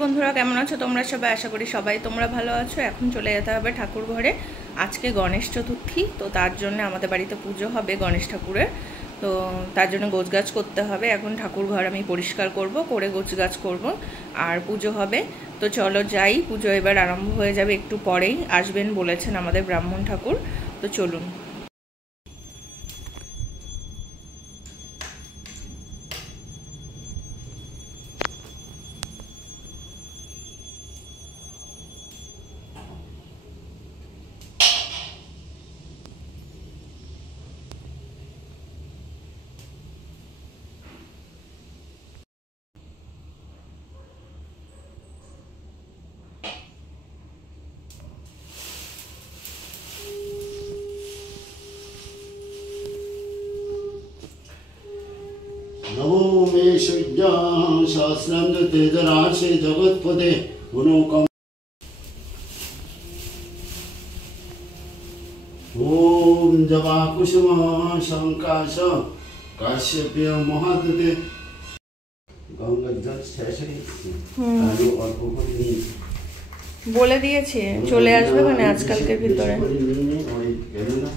বন্ধুরা কেমন আছো তোমরা সবাই? আশা করি সবাই তোমরা ভালো আছো। এখন চলে যেতে হবে ঠাকুর ঘরে। আজকে গণেশ চতুর্থী, তো তার জন্য আমাদের বাড়িতে পুজো হবে গণেশ ঠাকুরের। তো তার জন্য গোছগাছ করতে হবে। এখন ঠাকুর ঘর আমি পরিষ্কার করব, করে গোছগাছ করব, আর পুজো হবে। তো চলো যাই, পুজো এবার আরম্ভ হয়ে যাবে, একটু পরেই আসবেন বলেছেন আমাদের ব্রাহ্মণ ঠাকুর। তো চলুন। नमो मे शुद्धां सहस्रं तेजराशे जगत्पते गुणोकम् ॐ जवाकुसुम शंकाश काश्यप्य महादते गंगा जल শেষে আলো অল্প করে নিয়ে বলে দিয়েছে চলে আসবে মানে আজকালকের ভিতরে। ওই গেল না,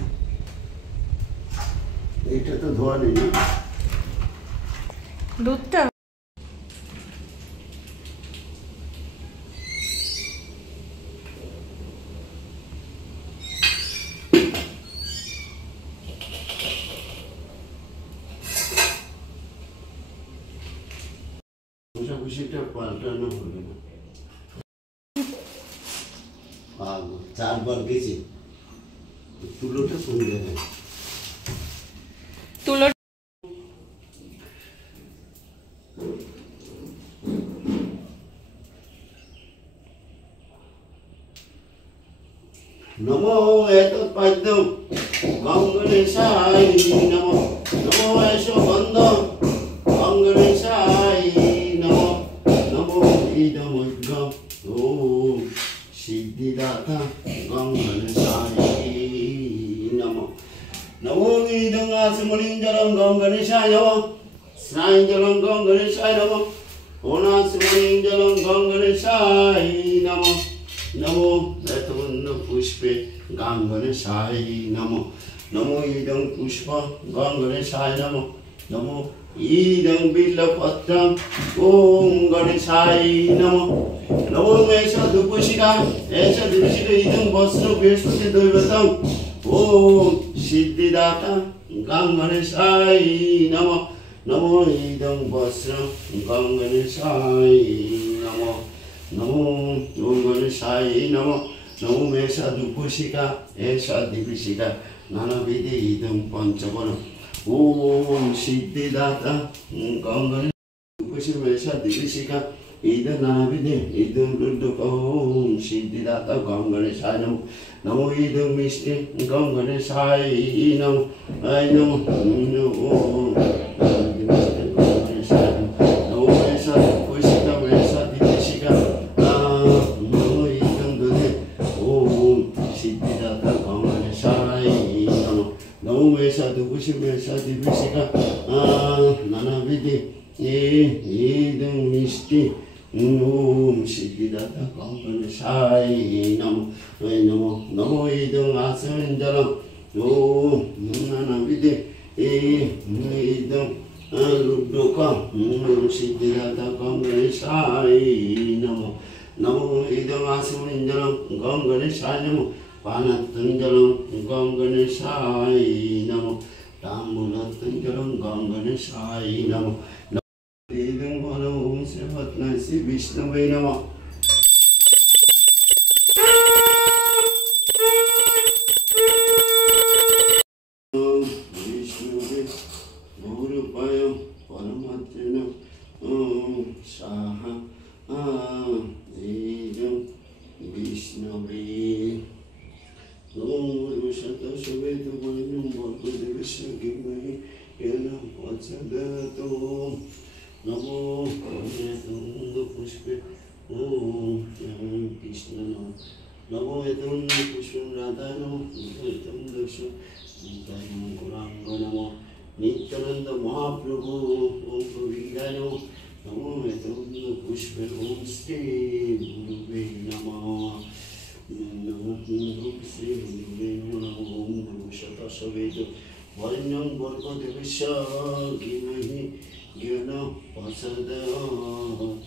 এটা তো ধোয়া নেই না দুধটা। খুশিটা পাল্টানো হলো না। চারবার গেছে, তুলোটা কোন জায়গায়? তুলো नमो एतत्पद्यं गंगणेशाय नमो। नमो यशोबन्धं गंगणेशाय नमो। नमो इदमुद्गं ॐ सिद्धिदाता गंगणेशाय नमो। नमो इदं आसमणिञ्जलं गंगणेशाय नमः। स्नायुञ्जलं गंगणेशाय नमः। ओनासमणिञ्जलं गंगणेशाय नमः। नमो रतवन्न पुष्पे गंगणेशाय नमो। नमो इदं पुष्प गंगणेशाय नमो। नमो इदं बिल्वपत्रं ओम गणेशाय नमो। नमो एष धूपशिखा एष धूपशिखा इदं वस्त्र बृहस्पति दैवतं ओम सिद्धिदाता गंगणेशाय नमो। नमो इदं वस्त्र गंगणेशाय नमो। नमो ओम गणेशाय नमो। नमो मेषा धूपशिखा एषा दीपशिखा नानाविधे इदं पंचवरम् ओम सिद्धिदाता गंगणेश धूपशिखा मेषा दीपशिखा इदं नानाविधे इदं रुद्रक ओम सिद्धिदाता गंगणेशाय नमो। नमो इदं मिष्टि गंगणेशाय नमो। आय नमो नमो नानाविधे इदं मिष्टि ओम सिद्धिदाता गंगणेशाय नमो। नमो नमो इदं आसमञ्जलं ओम नानाविधे इदं रुद्रकं ओम सिद्धिदाता गंगणेशाय नमो। नमो इदं आसमञ्जलं गंगणेशाय नमो। पानत्तञ्जलं गंगणेशाय नमो। ताम्बूलत्तञ्जलं गंगणेशाय नमो। इदं फलं ओम श्रीपत्न्याय श्री विष्णवे नमः। विष्णुवे गौरपाय परमात्मने ओम स्वाहा इदं विष्णवे ओम शतशवेत वैनं भर्गदेवस्य धीमहि येनं प्रचोदयात्। नमो पुष्पे ओम कृष्ण नमः। नमो एतं पुष्पं राधा नमः। एतं दश गौरांग नमः। नित्यानंद महाप्रभु ओम प्रवीराय नमः। নমো এতং পুষ্পে ওম শ্রী গুরুবে নমঃ নমো শ্রী গুরুবে নমঃ ওম নমো শতসবেত বরেণ্যং ভর্গো দেবস্য ধীমহি জ্ঞান প্রচোদয়াৎ।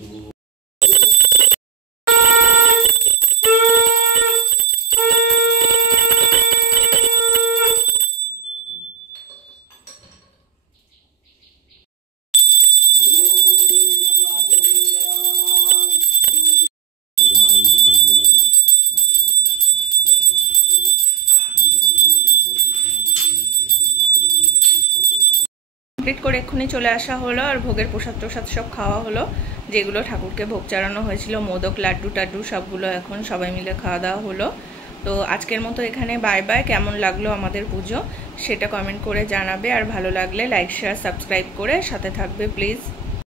কমপ্লিট করে এক্ষুনি চলে আসা হলো আর ভোগের প্রসাদ টোসাদ সব খাওয়া হলো, যেগুলো ঠাকুরকে ভোগ চালানো হয়েছিল, মোদক লাড্ডু টাড্ডু সবগুলো এখন সবাই মিলে খাওয়া দাওয়া হলো। তো আজকের মতো এখানে বাই বাই। কেমন লাগলো আমাদের পুজো সেটা কমেন্ট করে জানাবে, আর ভালো লাগলে লাইক শেয়ার সাবস্ক্রাইব করে সাথে থাকবে প্লিজ।